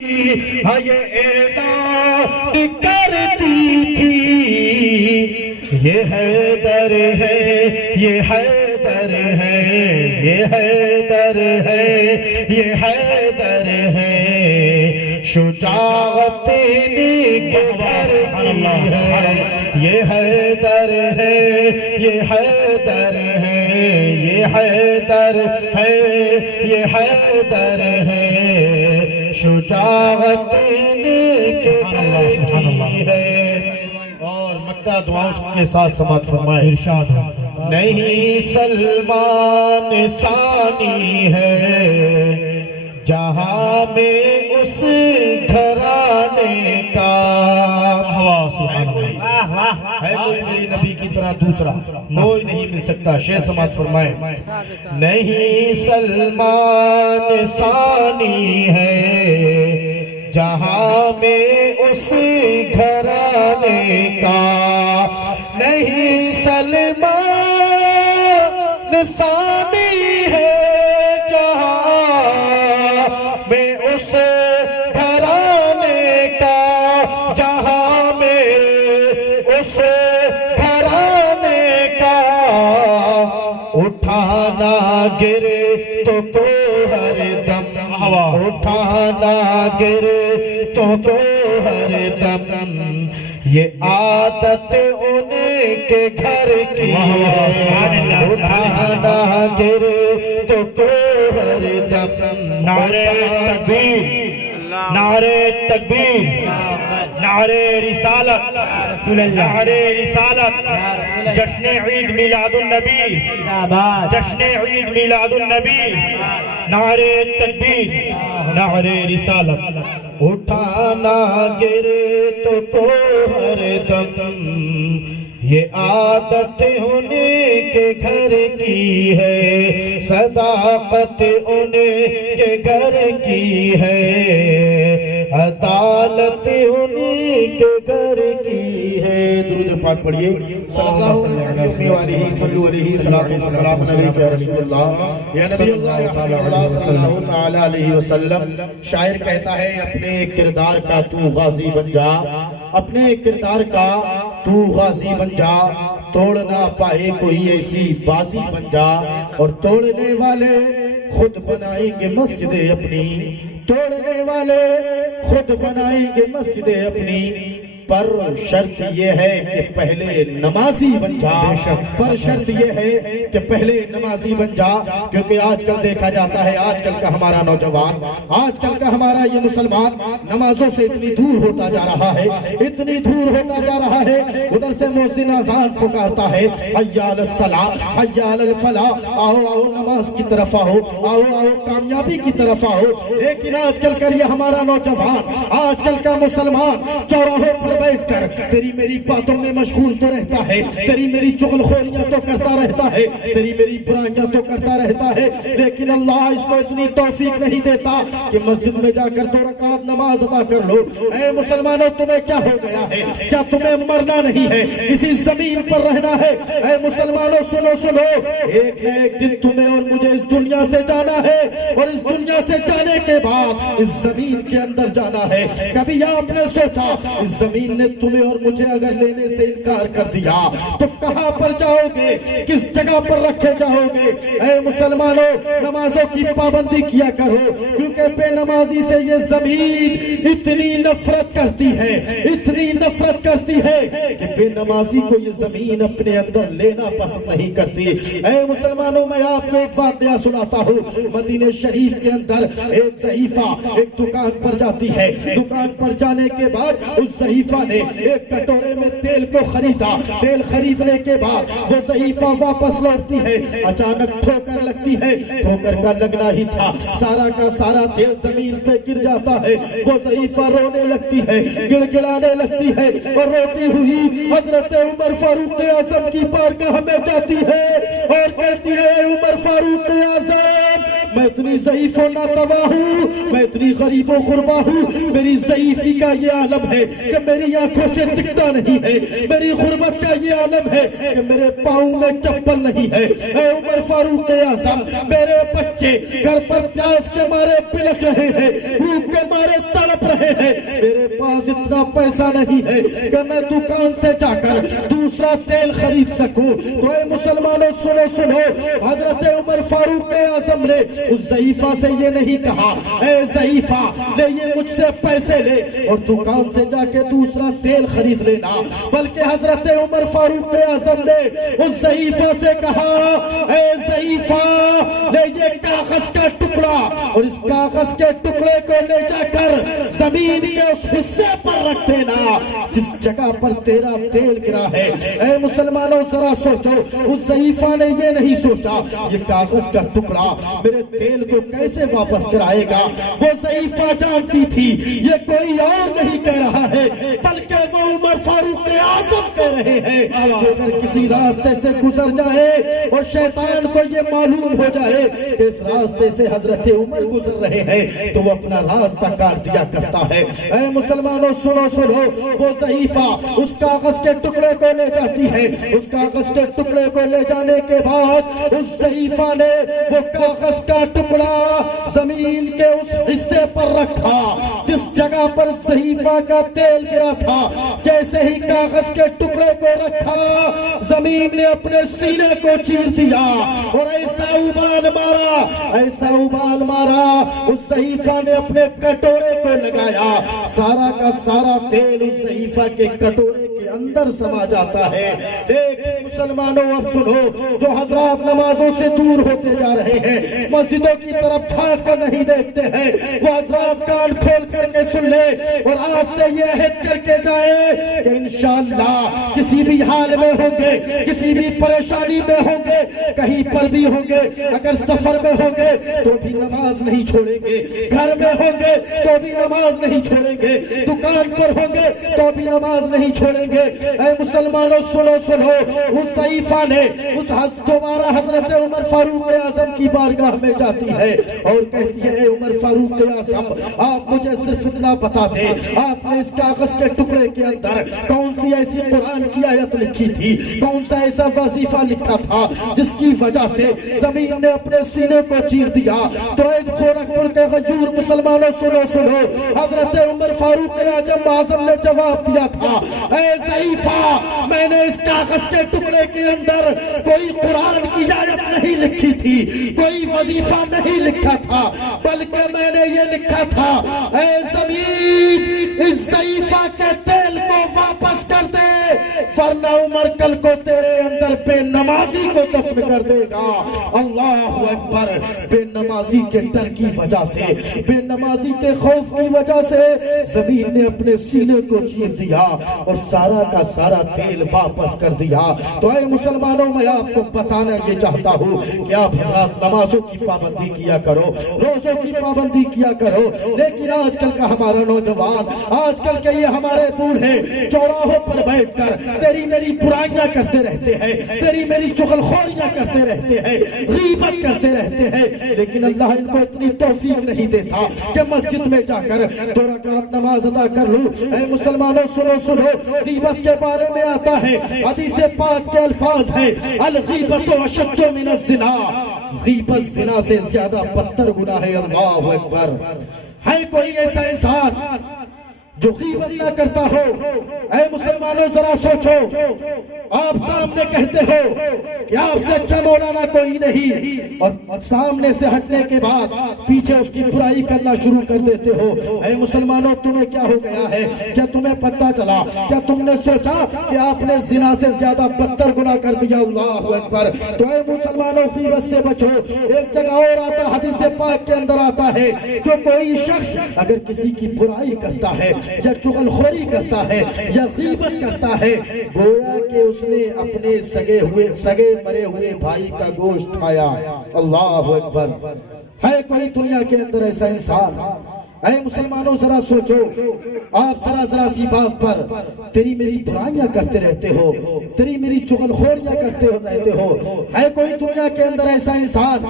یہ اعلان کرتی تھی یہ حیدر ہے یہ حیدر ہے یہ حیدر ہے یہ حیدر ہے شجاعت نیک گھر کی ہے یہ حیدر ہے یہ حیدر ہے یہ حیدر ہے یہ حیدر ہے شجاعت نیک گھر کی ہے۔ اور مکہ دعاؤں کے ساتھ سماعت فرمائے ارشاد نہیں سلمان ثانی ہے جہاں میں اس گھرانے کا ہے کوئی میری نبی کی طرح دوسرا کوئی نہیں مل سکتا۔ شعر سماعت فرمائے نہیں سلمان ثانی ہے جہاں میں اس گھرانے کا نہیں سلمان ثانی ہے جہاں میں اس گھرانے کا جہاں میں اس گھرانے کا اٹھانا گرے تو ہر دم اٹھانا گرے تو ہر دم یہ عادت ان کے گھر کی ہے اٹھانا گرے تو ہر دم نعرہ تکبیر نعرہ تکبیر نعرہ رسالت نعرہ رسالت جشن عید میلاد النبی جشن عید میلاد النبی نعرہ تکبیر نعرہ رسالت اٹھانا گرے تو ہر دم یہ عادت ان کے گھر کی ہے صداقت ان کے گھر کی ہے عدالت ان کے گھر کی ہے۔ درود پاک پڑھیے صلی اللہ علیہ وسلم یا رسول اللہ یا نبی اللہ صلی اللہ تعالی علیہ وسلم۔ شاعر کہتا ہے اپنے کردار کا تو غازی بن جا اپنے کردار کا تو غازی بن جا توڑ نہ پائے کوئی ایسی بازی بن جا اور توڑنے والے خود بنائیں گے مسجدیں اپنی توڑنے والے خود بنائیں گے مسجدیں اپنی پر شرط یہ ہے کہ پہلے نمازی بن جا پر شرط یہ ہے کہ پہلے نمازی بن جا کیونکہ آج کل دیکھا جاتا ہے آج کل کا ہمارا نوجوان آج کل کا ہمارا یہ مسلمان نمازوں سے اتنی دور ہوتا جا رہا ہے اتنی دور ہوتا جا رہا ہے ادھر سے محسن اذان پکارتا ہے حی علی الصلاۃ حی علی الفلاح آؤ آؤ نماز کی طرف آؤ آؤ آؤ کامیابی کی طرف آؤ لیکن آج کل کا یہ ہمارا نوجوان آج کل کا مسلمان چوراہوں پر بیٹھ کر تیری میری باتوں میں مشغول تو رہتا ہے تیری میری چغل خوریاں تو کرتا رہتا ہے تیری میری برائیاں تو کرتا رہتا ہے لیکن اللہ اس کو اتنی توفیق نہیں دیتا کہ مسجد میں جا کر 2 رکعت نماز ادا کر لو۔ اے مسلمانوں تمہیں کیا ہو گیا ہے کیا تمہیں مرنا نہیں ہے اسی زمین پر رہنا ہے؟ اے مسلمانوں سنو سنو ایک نہ ایک دن تمہیں اور مجھے اس دنیا سے جانا ہے اور اس دنیا سے جانے کے بعد اس زمین کے اندر جانا ہے۔ کبھی آپ نے سوچا اس زمین نے تمہیں اور مجھے اگر لینے سے انکار کر دیا تو کہاں پر جاؤ گے کس جگہ پر رکھے جاؤ گے؟ اے مسلمانوں نمازوں کی پابندی کیا کرو کیونکہ بے نمازی سے یہ زمین اتنی نفرت کرتی ہے اتنی نفرت کرتی ہے کہ بے نمازی کو یہ زمین اپنے اندر لینا پسند نہیں کرتی۔ اے مسلمانوں میں آپ کو ایک واقعہ سناتا ہوں مدینہ شریف کے اندر ایک ضعیفہ ایک دکان پر جاتی ہے دکان پر جانے کے بعد اس ضعیفہ نے ایک کٹورے میں تیل کو خریدا تیل خریدنے کے بعد وہ ضعیفہ واپس لوٹتی ہے اچانک ٹھوکر لگتی ہے ٹھوکر کا لگنا ہی تھا سارا کا سارا تیل زمین پہ گر جاتا ہے وہ ضعیفہ رونے لگتی ہے گڑ گڑانے لگتی ہے اور روتی ہوئی حضرت عمر فاروق اعظم کی بارگاہ میں جاتی ہے اور کہتی ہے عمر فاروق اعظم میں اتنی ضعیف و ناتوا ہوں، میں اتنی غریب و غربا ہوں، میری ضعیفی کا یہ عالم ہے کہ میری آنکھوں سے دکھتا نہیں ہے، میری غربت کا یہ عالم ہے کہ میرے پاؤں میں چپل نہیں ہے۔ اے عمر فاروق اعظم، میرے بچے گھر پر پیاس کے مارے بلک رہے ہیں، بھوک کے مارے تڑپ رہے ہیں، میرے پاس اتنا پیسہ نہیں ہے کہ میں دکان سے جا کر دوسرا تیل خرید سکوں۔ تو اے مسلمانوں سنو سنو، حضرت عمر فاروق اعظم نے اس ضعیفہ سے یہ نہیں کہا اے ضعیفہ لے یہ مجھ سے پیسے لے اور دکان سے جا کے دوسرا تیل خرید لینا، بلکہ حضرت عمر فاروق اعظم نے اس ضعیفہ سے کہا اے ضعیفہ لے یہ کاغذ کا ٹکڑا اور اس کاغذ کے ٹکڑے کو لے جا کر زمین کے اس حصے پر رکھ دینا جس جگہ پر تیرا تیل گرا ہے۔ اے مسلمانوں ذرا سوچو، اس ضعیفہ نے یہ نہیں سوچا یہ کاغذ کا ٹکڑا میرے تیل کو کیسے واپس کرائے گا، وہ ضعیفہ جانتی تھی یہ کوئی اور نہیں کہہ رہا ہے بلکہ وہ عمر فاروق اعظم کہہ رہے ہیں۔ جو اگر کسی راستے سے گزر جائے اور شیطان کو یہ معلوم ہو جائے کہ اس راستے سے حضرت عمر گزر رہے ہیں تو وہ اپنا راستہ کاٹ دیا کرتا ہے۔ اے مسلمانوں سنو سنو، وہ ضعیفہ اس کاغذ کے ٹکڑے کو لے جاتی ہے، اس کاغذ کے ٹکڑے کو لے جانے کے بعد اس ضعیفہ نے وہ کاغذ کا ٹکڑا زمین کے اس حصے پر رکھا جس جگہ پر ضعیفہ کا تیل گرا تھا۔ جیسے ہی کاغذ کے ٹکڑے کو رکھا زمین نے اپنے سینے کو چیر دیا اور ایسا ابال مارا اس ضعیفہ نے اپنے کٹورے کو لگایا، سارا کا سارا تیل اس ضعیفہ کے کٹورے کے اندر سما جاتا ہے۔ لیکن مسلمانوں اب سنو، جو حضرات نمازوں سے دور ہوتے جا رہے ہیں، مسجدوں کی طرف جھانک کر نہیں دیکھتے ہیں، وہ حضرات کان کھول کر کے سن لے اور آج سے یہ عہد کر کے جائے کہ انشاءاللہ کسی بھی حال میں ہوں گے، کسی بھی پریشانی میں ہوں گے، کہیں پر بھی ہوں گے، اگر سفر میں ہوں گے تو بھی نماز نہیں چھوڑیں گے، گھر میں ہوں گے تو بھی نماز نہیں چھوڑیں گے، دکان پر ہوں گے تو بھی نماز نہیں چھوڑیں گے۔ اے مسلمانوں سنو سنو، اس ضعیفہ نے دوبارہ حضرت عمر فاروق اعظم کی بارگاہ میں جاتی ہے اور کہتی ہے اے عمر فاروق اعظم آپ مجھے صرف اتنا بتا دیں، آپ نے اس کاغذ کے ٹکڑے کے اندر کون سی ایسی قرآن کی آیت لکھی تھی، کون سا ایسا وظیفہ لکھا تھا جس کی وجہ سے زمین نے اپنے سینے کو چیر دیا؟ تو اے گورکھپور کے غیور مسلمانوں سنو سنو، حضرت عمر فاروق اعظم نے جواب دیا تھا اے ضعیفہ میں نے اس کاغذ کے ٹکڑے کے اندر کوئی قرآن کی آیت نہیں لکھی تھی، کوئی وظیفہ نہیں لکھا تھا، بلکہ میں نے یہ لکھا تھا اے زمین اس ضعیفہ کے تیل کو واپس کر دے ورنہ عمر کل کو تیرے اندر بے نمازی کو دفن کر دے گا۔ اللہ اکبر! بے نمازی کے ڈر کی وجہ سے، بے نمازی کے خوف کی وجہ سے زمین نے اپنے سینے کو چیر دیا اور سارا کا سارا تیل واپس کر دیا۔ تو اے مسلمانوں میں آپ کو بتانا یہ چاہتا ہوں کہ آپ حضرات نمازوں کی پابندی کیا کرو، روزوں کی پابندی کیا کرو، لیکن آج کل کا ہمارا نوجوان، آج کل کے یہ ہمارے بوڑھے چوراہوں پر بیٹھ کر تیری میری برائیاں کرتے رہتے ہیں، تیری میری چغل خوریاں کرتے رہتے ہیں، غیبت کرتے رہتے ہیں، لیکن اللہ ان کو اتنی توفیق نہیں دیتا کہ مسجد میں جا کر 2 رکعت نماز ادا کر لوں۔ اے مسلمانوں سنو سنو، غیبت کے بارے میں آتا ہے، حدیث پاک کے الفاظ ہیں الغیبت اشد من الزنا، غیبت زنا سے زیادہ بدتر گناہ ہے۔ اللہ اکبر! ہے کوئی ایسا انسان جو غیبت نہ کرتا ہو؟ اے مسلمانوں ذرا سوچو، آپ سامنے کہتے ہو کہ آپ سے اچھا مولانا کوئی نہیں اور سامنے سے ہٹنے کے بعد پیچھے اس کی برائی کرنا شروع کر دیتے ہو۔ اے مسلمانوں تمہیں کیا ہو گیا ہے؟ کیا تمہیں پتہ چلا؟ کیا تم نے سوچا کہ آپ نے زنا سے زیادہ بدتر گناہ کر دیا؟ اللہ اکبر! تو اے مسلمانوں غیبت سے بچو۔ ایک جگہ اور آتا، حدیث پاک کے اندر آتا ہے جو کوئی شخص اگر کسی کی برائی کرتا ہے یا چغل خوری کرتا ہے یا غیبت کرتا ہے، گویا کہ اس نے اپنے سگے مرے ہوئے بھائی کا گوشت کھایا۔ اللہ اکبر! ہے کوئی دنیا کے اندر ایسا انسان؟ اے مسلمانوں ذرا سوچو، آپ ذرا سی بات پر تیری میری برائیاں کرتے رہتے ہو، تیری میری چغل خوریاں کرتے رہتے ہو۔ ہے کوئی دنیا کے اندر ایسا انسان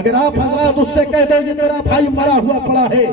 اگر آپ حضرات اس سے کہہ دو یہ تیرا بھائی مرا ہوا پڑا ہے،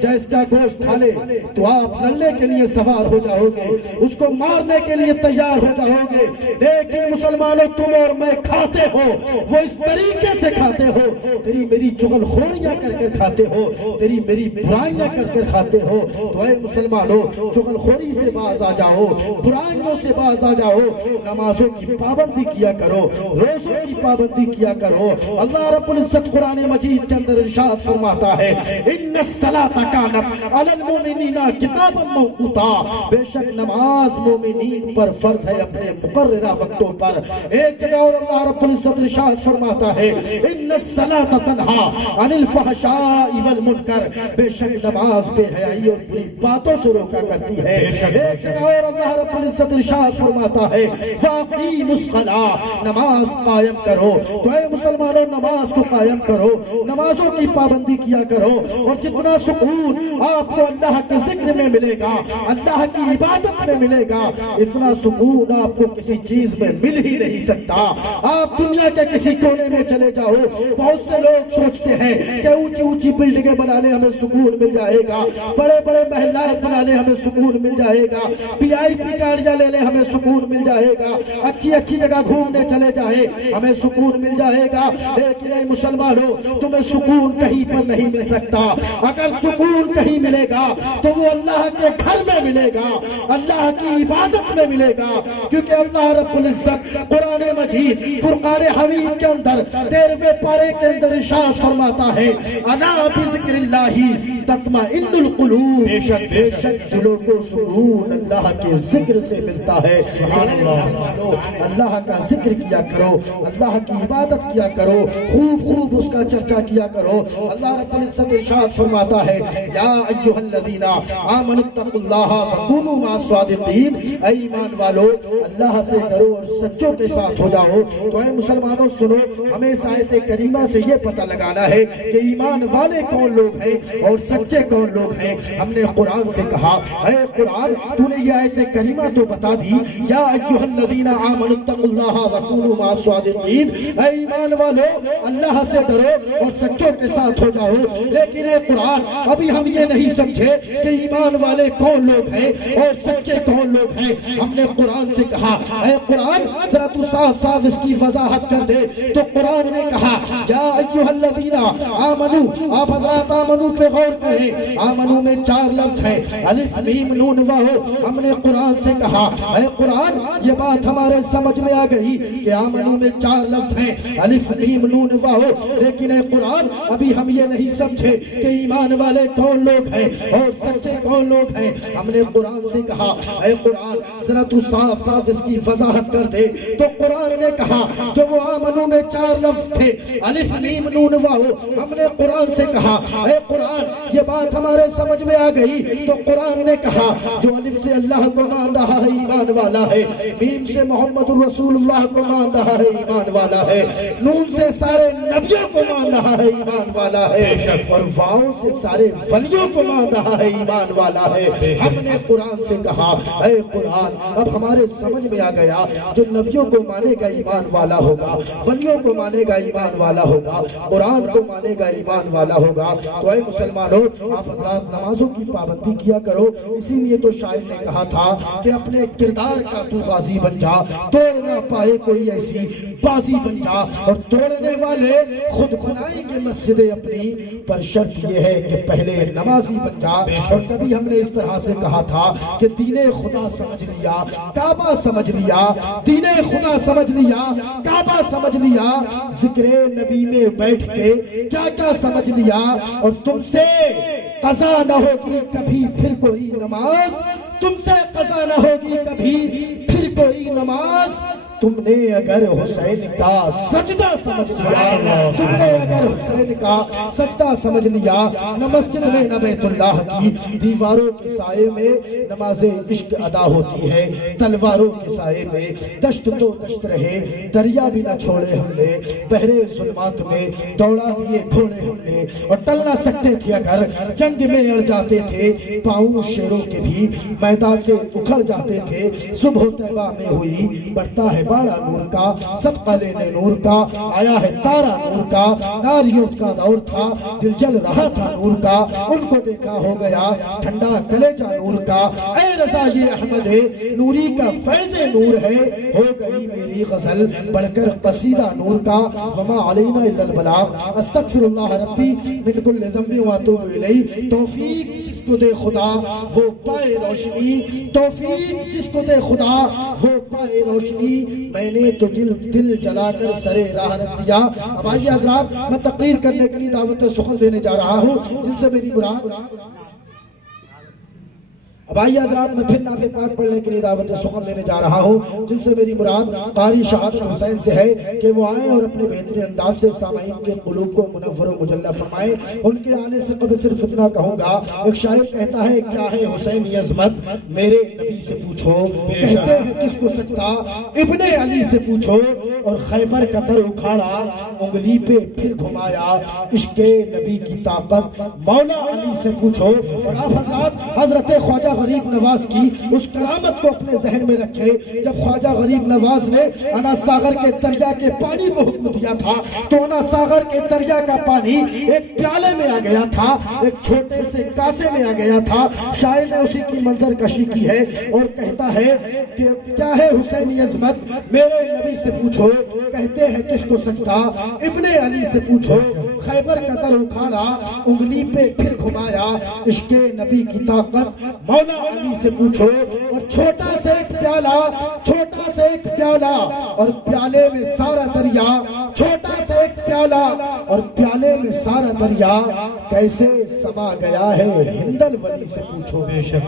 جا اس کا گوشت کھا لے، تو آپ لڑنے کے لیے سوار ہو جاؤ گے، اس کو مارنے کے لیے تیار ہو جاؤ گے۔ لیکن مسلمانوں تم اور میں کھاتے ہو، وہ اس طریقے سے کھاتے ہو، تیری میری چغل خوریاں کر کر کھاتے ہو، تیری میری برائیاں کر کر کھاتے ہو۔ تو اے مسلمانوں چغل خوری سے باز آ جاؤ، برائیوں سے باز آ جاؤ، نمازوں کی پابندی کیا کرو، روزوں کی پابندی کیا کرو۔ اللہ رب العزت قرآن مجید کے اندر ارشاد فرماتا ہے ان الصلاۃ کانت علی المؤمنین کتابا موقوتا، بے شک نماز مومنین پر فرض ہے اپنے مقررہ وقتوں پر۔ ایک جگہ اور اللہ رب العزت ارشاد فرماتا ہے ان الصلاۃ تنہا عن الفحشاء والمنکر، بے شک نماز بے حیائی اور بری باتوں سے روکا کرتی ہے۔ ایک جگہ اور اللہ رب العزت ارشاد فرماتا ہے وَأَقِیمُوا الصَّلَاةَ، نماز قائم کرو۔ تو اے مسلمانوں نماز کو قائم کرو، نمازوں کی پابندی کیا کرو، اور جتنا سکون آپ کو اللہ کے ذکر میں ملے گا، اللہ کی عبادت میں ملے گا، اتنا سکون آپ کو کسی چیز میں مل ہی نہیں سکتا۔ آپ دنیا کے کسی کونے میں چلے جاؤ، بہت سے لوگ سوچتے ہیں کہ اونچی اونچی بلڈنگیں بنا لے ہمیں سکون مل جائے گا، بڑے بڑے محلات بنا لے ہمیں سکون مل جائے گا، VIP گاڑیاں لے لے ہمیں سکون مل جائے گا، اچھی جگہ گھومنے چلے جائے ہمیں سکون مل جائے گا۔ لیکن اے مسلمانوں تمہیں سکون کہیں پر نہیں مل سکتا۔ اگر سکون کہیں ملے گا تو وہ اللہ کے گھر میں ملے گا، اللہ کی عبادت میں ملے گا، کیونکہ اللہ رب العزت قرآن مجید فرقان حمید کے اندر 13ویں پارے کے اندر ارشاد فرماتا ہے الا بذکر اللہ تطمئن القلوب، بے شک دلوں کو سکون اللہ کے ذکر سے ملتا ہے۔ اللہ کا ذکر کیا کرو، اللہ کی عبادت کیا کرو، خوب اس کا چرچا کیا کرو۔ اللہ رب العزت ارشاد فرماتا ہے یا ایھا الذین آمنوا اتقوا اللہ وکونوا مع الصادقین، اے ایمان والو اللہ سے ڈرو اور سچوں کے ساتھ ہو جاؤ۔ تو اے مسلمانوں سنو، ہمیں اس آیت کریمہ سے یہ پتہ لگانا ہے کہ ایمان والے کون لوگ ہیں اور سچے کون لوگ ہیں۔ ہم نے قرآن سے کہا اے قرآن تو نے یہ آیت کریمہ تو بتا دی یا ایھا الذین آمنوا اتقوا اللہ وکونوا مع الصادقین، اے ایمان والو اللہ سے ڈرو اور سچوں کے ساتھ ہو جاؤ۔ لیکن اے قرآن ابھی ہم یہ نہیں سمجھے کہ ایمان والے کون لوگ ہیں اور سچے کون لوگ ہیں۔ ہم نے قرآن سے کہا اے قرآن ذرا تو صاف اس کی وضاحت کر دے۔ تو قرآن نے کہا یا ایھا الذین آمنوا، آپ حضرات آمنو پہ غور کریں، آمنو میں 4 لفظ ہیں الف میم نون واو۔ ہم نے قرآن سے کہا اے قرآن یہ بات ہمارے سمجھ میں آ گئی کہ آمنو میں 4 لفظ ہیں الف میم نون واو، لیکن اے قرآن ابھی ہم یہ نہیں سمجھے کہ ایمان والے کون لوگ ہیں اور سچے کون لوگ ہیں۔ ہم نے قرآن سے کہا اے قرآن ذرا تو صاف اس کی وضاحت کر دے۔ تو قرآن نے کہا جو وہ آمنو میں 4 لفظ تھے الف میم نون واو، ہم نے قرآن سے کہا اے قرآن یہ بات ہمارے سمجھ میں آ گئی۔ تو قرآن نے کہا جو الف سے اللہ کو مان رہا ہے ایمان والا ہے، میم سے محمد الرسول اللہ کو مان رہا ہے ایمان والا ہے، نون سے سارے نبیوں کو مان رہا ہے ایمان والا ہے، اور واو سے سارے ولیوں کو مان رہا ہے ایمان والا ہے۔ ہم نے قرآن سے کہا اے قرآن اب ہمارے سمجھ میں آ گیا جو نبیوں کو مانے گا ایمان والا ہوگا، ولیوں کو مانے گا ایمان والا ہوگا، قرآن کو مانے گا ایمان والا ہوگا۔ تو اے مسلمانوں آپ حضرات نمازوں کی پابندی کیا کرو، اسی لیے تو شاعر نے کہا تھا کہ اپنے کردار کا تو غازی بن جا، توڑ نہ پائے کوئی ایسی بازی بن جا، اور توڑنے والے خود بنائیں گے مسجدیں اپنی، پر شرط یہ ہے کہ پہلے نمازی بن جا۔ اور کبھی ہم نے اس طرح سے کہا تھا کہ دین خدا سمجھ لیا، کعبہ سمجھ لیا، دین خدا سمجھ لیا، کعبہ سمجھ لیا، ذکر نبی میں بیٹھ کے کیا کیا سمجھ لیا، اور تم سے قضا نہ ہوگی کبھی پھر کوئی نماز، تم سے قضا نہ ہوگی کبھی پھر کوئی نماز، تم نے اگر حسین کا سجدہ سمجھ لیا، تم نے اگر حسین کا سجدہ سمجھ لیا، نہ مسجد میں نہ بیت اللہ کی دیواروں کے سائے میں نماز عشق ادا ہوتی ہے، تلواروں کے سائے میں دشت تو دشت رہے، دریا بھی نہ چھوڑے ہم نے، بحرے ظلمات میں دوڑا دیے گھوڑے ہم نے، اور ٹل نہ سکتے تھے اگر جنگ میں اڑ جاتے تھے، پاؤں شیروں کے بھی میدان سے اکھڑ جاتے تھے۔ صبح طیبہ میں ہوئی بڑھتا ہے باڑا نور کا، صدقہ لینے نور کا آیا ہے تارا نور کا، ناریوں کا دور تھا دل جل رہا تھا نور کا، ان کو دیکھا ہو گیا ٹھنڈا کلیجہ نور کا، اے رضا یہ احمد ہے نوری کا فیض نور ہے، ہو گئی میری غزل بڑھ کر قصیدہ نور کا، وما علینا الا البلاغ، استغفر اللہ ربی من کل ذنب واتوب الیہ۔ توفیق جس کو دے خدا وہ پائے روشنی، توفیق جس کو دے خدا وہ پائے روشنی، میں نے تو دل جلا کر سرے راہ رکھ دیا۔ اب آئیے حضرات، میں تقریر کرنے کے لیے دعوت سخن دینے جا رہا ہوں، جن سے میری مراد اب آئیے حضرات میں پھر نعت پاک پڑھنے کے لیے دعوت سخن دینے جا رہا ہوں، جن سے میری مراد قاری شہادت حسین سے ہے کہ وہ آئیں اور اپنے بہترین انداز سے سامعین کے قلوب کو منور و مجلہ فرمائیں۔ ان کے آنے سے قبل صرف اتنا کہوں گا، ایک شاعر کہتا ہے کیا ہے حسینی عظمت میرے نبی سے پوچھو، کہتے ہیں کس کو سجدہ ابن علی سے پوچھو، اور خیبر کا تر اکھاڑا انگلی پہ پھر گھمایا، عشق نبی کی طاقت مولا علی سے پوچھو۔ اور آپ حضرات حضرت خواجہ غریب نواز کی اس کرامت کو اپنے ذہن میں رکھے، جب خواجہ غریب نواز نے انا ساغر کے دریا کے پانی کو حکم دیا تھا تو انا ساغر کے دریا کا پانی ایک پیالے میں آ گیا تھا، ایک چھوٹے سے کاسے میں آ گیا تھا۔ شاعر نے اسی کی منظر کشی کی ہے اور کہتا ہے کہ کیا ہے حسینی عظمت میرے نبی سے پوچھو، کہتے ہیں کس کو سجدہ ابن علی سے پوچھو، خیبر کا تر اکھاڑا انگلی پہ پھر گھمایا، عشق نبی کی طاقت مولا علی سے پوچھو۔ اور چھوٹا سے ایک پیالہ، چھوٹا سے ایک پیالہ اور پیالے میں سارا دریا، چھوٹا سے ایک پیالہ اور پیالے میں سارا دریا کیسے سما گیا ہے ہندل ولی سے پوچھو۔ بے شک